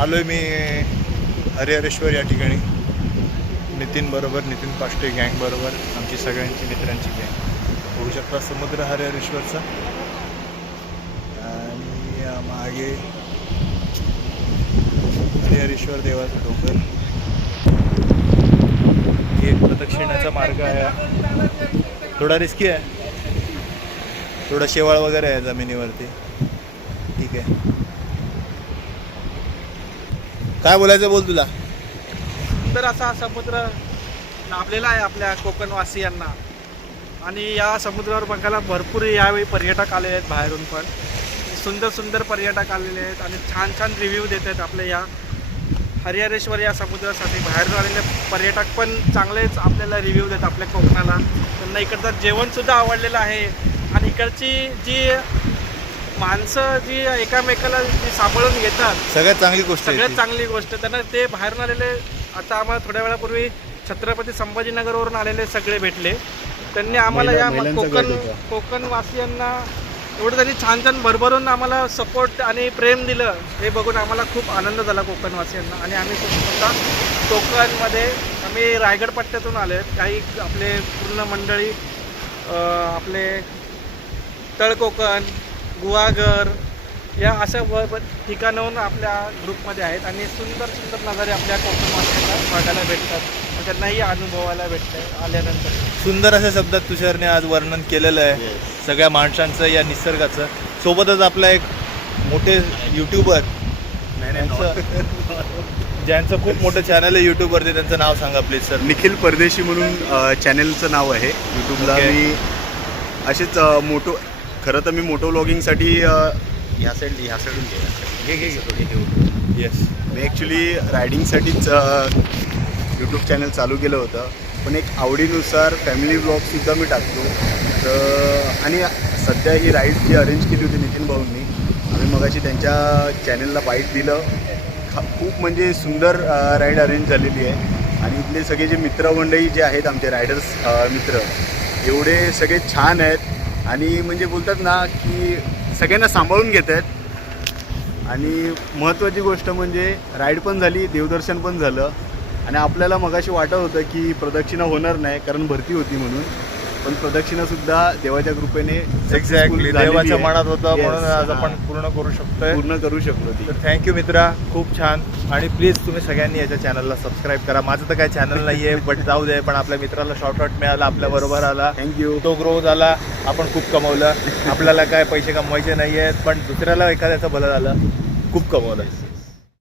आलोय मी हरिहरेश्वर या ठिकाणी नितीन बरोबर, नितीन पाष्टे गँग बरोबर, आमची सगळ्यांची मित्रांची गँग. होऊ शकता समुद्र हरिहरेश्वरचा आणि मागे हरिहरेश्वर देवाचा डोंगर. एक प्रदक्षिणाचा मार्ग आहे, थोडा रिस्की आहे, थोडा शेवाळ वगैरे आहे जमिनीवरती. ठीक आहे, काय बोलायचं बोल तुला. सुंदर असा समुद्र लाभलेला आहे आपल्या कोकणवासियांना आणि या समुद्रावर बघायला भरपूर यावेळी पर्यटक आलेले आहेत, बाहेरून पण सुंदर सुंदर पर्यटक आलेले आहेत आणि छान छान रिव्ह्यू देत आहेत आपल्या या हरिहरेश्वर या समुद्रासाठी. बाहेरून आलेले पर्यटक पण चांगलेच आपल्याला रिव्ह्यू देतात आपल्या कोकणाला. त्यांना इकडचं जेवणसुद्धा आवडलेलं आहे आणि इकडची जी माणसं जी एकामेकाला जी सांभाळून घेतात, सगळ्यात चांगली गोष्ट आहे सगळ्यात ती. चांगली गोष्ट. त्यांना ते बाहेरून आलेले, आता आम्हाला थोड्या वेळापूर्वी छत्रपती संभाजीनगरवरून आलेले सगळे भेटले. त्यांनी आम्हाला या कोकणवासियांना एवढं त्यांनी छान छान भरभरून आम्हाला सपोर्ट आणि प्रेम दिलं, हे बघून आम्हाला खूप आनंद झाला कोकणवासियांना. आणि आम्ही सुद्धा कोकणमध्ये आम्ही रायगड पट्ट्यातून आले आहेत, काही आपले पूर्ण मंडळी आपले तळकोकण, गुहागर या अशा ठिकाणाहून आपल्या ग्रुपमध्ये आहेत आणि सुंदर सुंदर नजारे आपल्या कोकणवासियांना बघायला भेटतात, त्यांनाही अनुभवायला भेटतं आल्यानंतर. सुंदर अशा शब्दात तुषारने आज वर्णन केलेलं आहे सगळ्या माणसांचं, या निसर्गाचं. सोबतच आपला एक मोठे यूट्यूबर ज्यांचं खूप मोठं चॅनल आहे यूट्यूबवरती, त्यांचं नाव सांगा प्लीज सर. निखिल परदेशी म्हणून चॅनलचं नाव आहे यूट्यूबला. Okay. मी असेच मोटो, खरं तर मी मोटो व्लॉगिंगसाठी ह्या साईडून येस, मी ॲक्च्युली रायडिंगसाठीच यूट्यूब चॅनल चालू केलं होतं, पण एक आवडीनुसार फॅमिली व्लॉगसुद्धा मी टाकतो. तर आणि सध्या ही राईड जी अरेंज केली होती नितीन भाऊंनी, आम्ही मगाशी त्यांच्या चॅनलला बाईट दिलं. खूप म्हणजे सुंदर राईड अरेंज झालेली आहे आणि इथले सगळे जे मित्रमंडळी जे आहेत आमचे रायडर्स मित्र, एवढे सगळे छान आहेत आणि म्हणजे बोलतात ना की सगळ्यांना सांभाळून घेत आहेत. आणि महत्त्वाची गोष्ट म्हणजे राईड पण झाली, देवदर्शन पण झालं आणि आपल्याला मगाशी वाटत होतं की प्रदक्षिणा होणार नाही कारण भरती होती म्हणून, पण प्रदक्षिणासुद्धा देवाच्या कृपेने एक्झॅक्टली देवाच्या मनात होतं म्हणून आज आपण पूर्ण करू शकलो ती. तर तर थँक्यू मित्रा, खूप छान. आणि प्लीज तुम्ही सगळ्यांनी याच्या चॅनलला सबस्क्राईब करा. माझं तर काही चॅनल नाही आहे, बट जाऊ दे, पण आपल्या मित्राला शॉर्ट मिळाला, आपल्याबरोबर आला, थँक्यू. तो ग्रो झाला, आपण खूप कमवलं. आपल्याला काय पैसे कमवायचे नाही आहेत, पण दुसऱ्याला एखाद्याचं भलं झालं, खूप कमवलं.